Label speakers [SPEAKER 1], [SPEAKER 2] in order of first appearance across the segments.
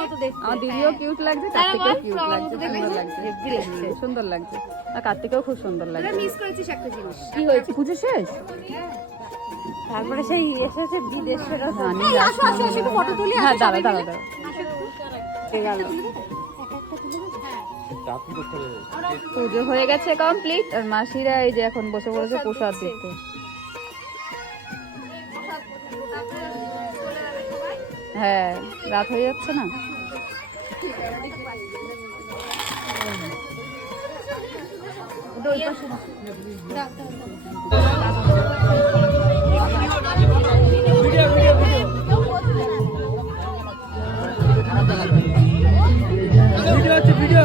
[SPEAKER 1] মতো দেখতে।
[SPEAKER 2] আমার দিদিও কিউট লাগছে কার্তিকেও
[SPEAKER 1] বল,
[SPEAKER 2] কিউট লাগছে সুন্দর লাগছে সুন্দর আর কার্তিকেও খুব সুন্দর লাগছে।
[SPEAKER 1] মিস করেছিস একটা জিনিস।
[SPEAKER 2] কি হয়েছে? পুজো শেষ?
[SPEAKER 1] তারপরে সেই এসেছে বিদেশ ফেরত
[SPEAKER 2] হ্যাঁ,
[SPEAKER 1] আসো আসো আসো একটু ফটো তুলি
[SPEAKER 2] হ্যাঁ দাঁড়া দাঁড়া দাঁড়া। পুজো হয়ে গেছে কমপ্লিট আর মাসিরা এই যে এখন বসে পড়েছে প্রসাদ দিতে হ্যাঁ রাত হয়ে যাচ্ছে না?
[SPEAKER 3] ভিডিও আছে ভিডিও।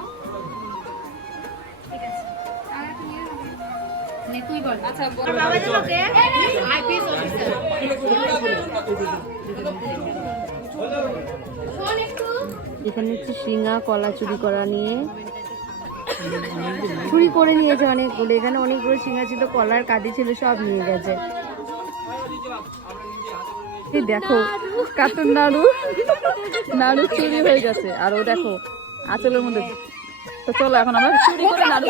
[SPEAKER 1] এখানে হচ্ছে শিঙা কলা চুরি করা নিয়ে। চুরি করে নিয়েছে অনেকগুলো। এখানে অনেকগুলো শিঙা ছিল কলার কাঁদি ছিল সব নিয়ে গেছে।
[SPEAKER 2] এই দেখো কার্টুন নাড়ু। নাড়ু চুরি হয়ে গেছে। আর ও দেখো আঁচলের মধ্যে তো চলো এখন আমরা চুরি করে নাড়ু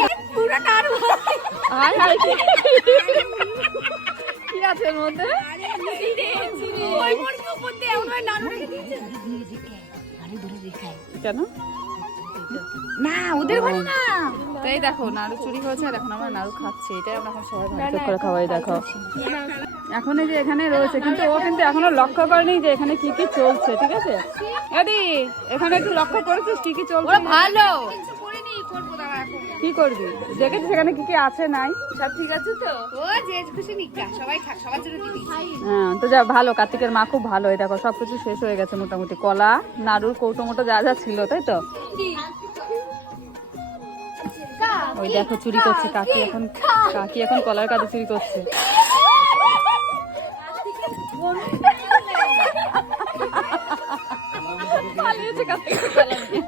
[SPEAKER 2] কি কি আছে এর মধ্যে কেন
[SPEAKER 1] না ওদের ঘরে না।
[SPEAKER 2] তাই দেখো নাড়ু চুরি হয়েছে আর এখন আমার নাড়ু খাচ্ছে। এটাই আমরা এখন সবাই ভাগ করে খাওয়াই দেখো। এখন এই যে এখানে রয়েছে কিন্তু ও কিন্তু এখনও লক্ষ্য করেনি যে এখানে কি কি চলছে ঠিক আছে? এদি এখানে একটু লক্ষ্য করেছিস কি কি চলছে?
[SPEAKER 1] ভালো।
[SPEAKER 2] কি করবি? দেখেছিস সেখানে কি কি আছে নাই?
[SPEAKER 1] সব ঠিক আছে তো? ও যে খুশি নিকা সবাই খাক সবার জন্য দিবি।
[SPEAKER 2] হ্যাঁ তো যা ভালো কার্তিকের মা খুব ভালো এই দেখো সবকিছু শেষ হয়ে গেছে মোটামুটি। কলা নাড়ুর কৌটো মোটো যা যা ছিল তাই তো? ওই দেখো চুরি করছে কাকি এখন কাকি এখন কলার কাঁদি চুরি করছে। পালিয়েছে কার্তিকের কলা নিয়ে।